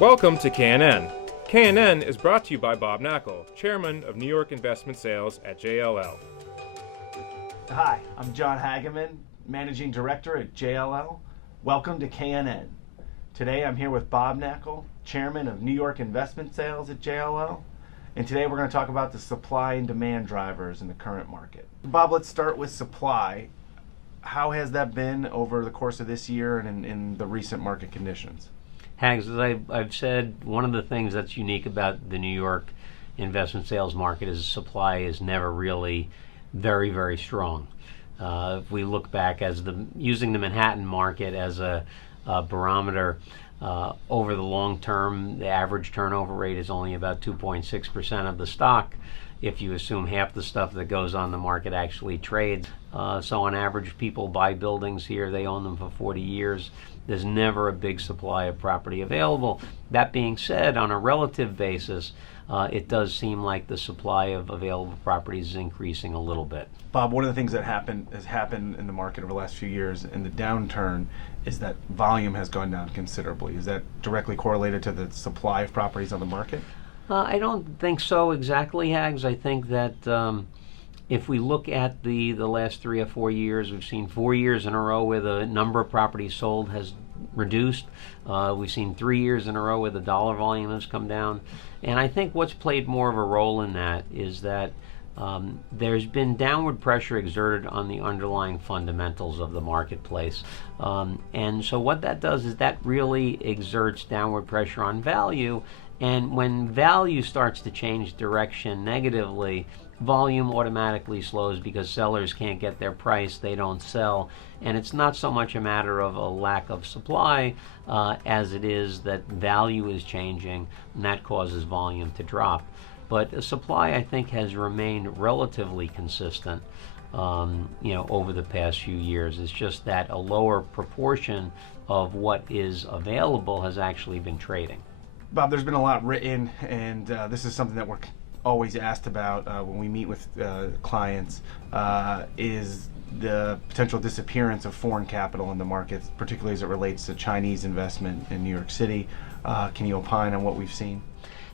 Welcome to KNN. KNN is brought to you by Bob Knakal, Chairman of New York Investment Sales at JLL. Hi, I'm John Hageman, Managing Director at JLL. Welcome to KNN. Today I'm here with Bob Knakal, Chairman of New York Investment Sales at JLL. And today we're going to talk about the supply and demand drivers in the current market. Bob, let's start with supply. How has that been over the course of this year and in the recent market conditions? Hags, as I've said, one of the things that's unique about the New York investment sales market is supply is never really very, very strong. If we look back using the Manhattan market as a barometer, over the long term, the average turnover rate is only about 2.6% of the stock. If you assume half the stuff that goes on the market actually trades. So on average, people buy buildings here, they own them for 40 years. There's never a big supply of property available. That being said, on a relative basis, it does seem like the supply of available properties is increasing a little bit. Bob, one of the things that has happened in the market over the last few years in the downturn is that volume has gone down considerably. Is that directly correlated to the supply of properties on the market? I don't think so exactly, Hags. I think that if we look at the last 3 or 4 years, we've seen 4 years in a row where the number of properties sold has reduced. We've seen 3 years in a row where the dollar volume has come down. And I think what's played more of a role in that is that there's been downward pressure exerted on the underlying fundamentals of the marketplace. And so what that does is that really exerts downward pressure on value. And when value starts to change direction negatively, volume automatically slows because sellers can't get their price, they don't sell. And it's not so much a matter of a lack of supply as it is that value is changing, and that causes volume to drop. But supply, I think, has remained relatively consistent over the past few years. It's just that a lower proportion of what is available has actually been trading. Bob, there's been a lot written, and this is something that we're always asked about when we meet with clients, is the potential disappearance of foreign capital in the markets, particularly as it relates to Chinese investment in New York City. Can you opine on what we've seen?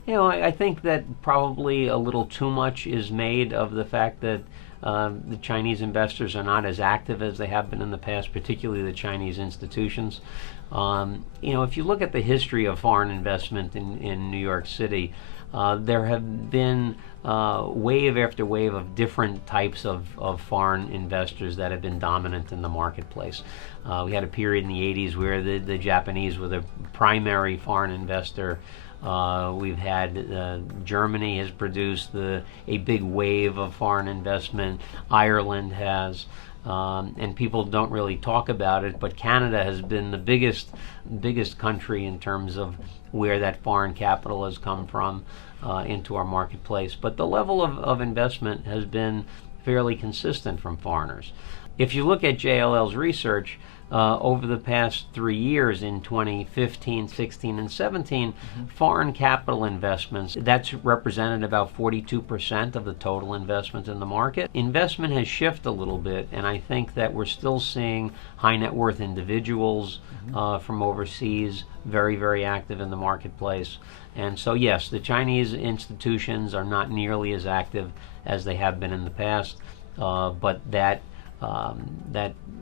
I think that probably a little too much is made of the fact that the Chinese investors are not as active as they have been in the past, particularly the Chinese institutions. If you look at the history of foreign investment in New York City, there have been wave after wave of different types of foreign investors that have been dominant in the marketplace. We had a period in the 80s where the Japanese were the primary foreign investor. We've had Germany has produced a big wave of foreign investment. Ireland has. And people don't really talk about it, but Canada has been the biggest country in terms of where that foreign capital has come from into our marketplace. But the level of investment has been fairly consistent from foreigners. If you look at JLL's research, over the past 3 years in 2015, 16, and 17, foreign capital investments, that's represented about 42% of the total investment in the market. Investment has shifted a little bit, and I think that we're still seeing high net worth individuals from overseas very, very active in the marketplace. And so, yes, the Chinese institutions are not nearly as active as they have been in the past, but that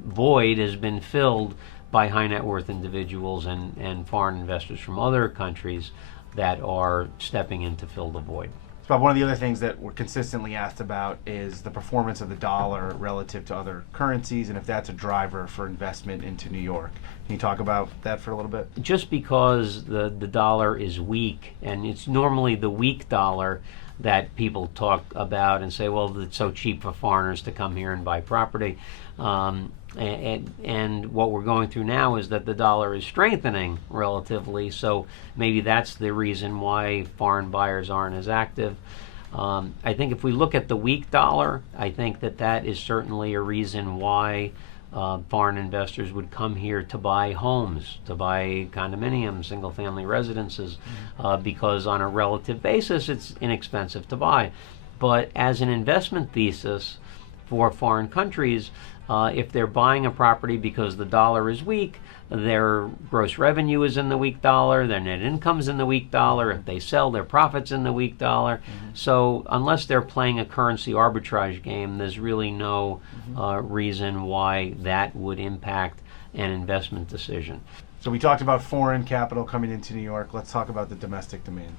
void has been filled by high net worth individuals and foreign investors from other countries that are stepping in to fill the void. Bob, one of the other things that we're consistently asked about is the performance of the dollar relative to other currencies, and if that's a driver for investment into New York. Can you talk about that for a little bit? Just because the dollar is weak, and it's normally the weak dollar that people talk about and say, well, it's so cheap for foreigners to come here and buy property. And what we're going through now is that the dollar is strengthening relatively, so maybe that's the reason why foreign buyers aren't as active. I think if we look at the weak dollar, I think that is certainly a reason why foreign investors would come here to buy homes, to buy condominiums, single-family residences, because on a relative basis, it's inexpensive to buy. But as an investment thesis, for foreign countries, if they're buying a property because the dollar is weak, their gross revenue is in the weak dollar, their net income's in the weak dollar. If they sell, their profits in the weak dollar. So unless they're playing a currency arbitrage game, there's really no reason why that would impact an investment decision. So we talked about foreign capital coming into New York. Let's talk about the domestic demand.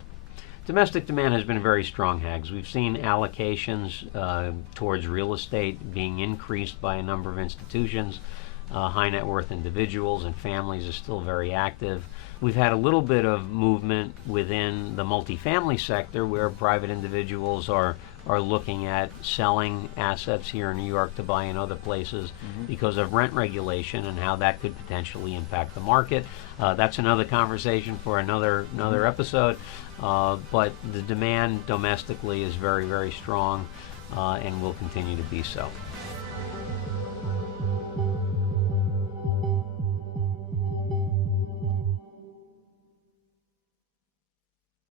Domestic demand has been very strong, Hags. We've seen allocations towards real estate being increased by a number of institutions. High net worth individuals and families are still very active. We've had a little bit of movement within the multifamily sector where private individuals are looking at selling assets here in New York to buy in other places because of rent regulation and how that could potentially impact the market. That's another conversation for another episode. But the demand domestically is very, very strong and will continue to be so.